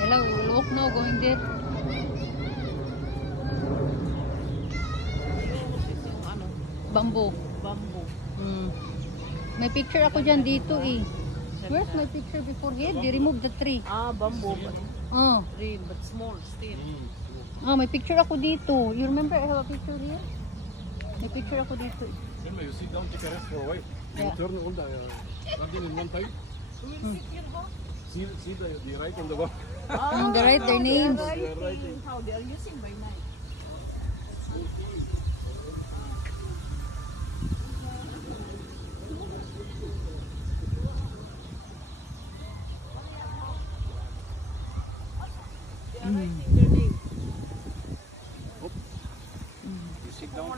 Hello, we'll walk now going there. Bamboo. Bamboo. May picture ako dyan dito eh. Where's my picture before here? They removed the tree. Bamboo. Oh. Tree, but small still. May picture ako dito. You remember I have a picture here? May picture ako dito. Selma, you sit down, take a rest for a while. You turn all the garden in one time. We'll sit here, huh? See the right on the wall. On the right, their names. They are writing how they are using by night. They are writing their name. You sit down.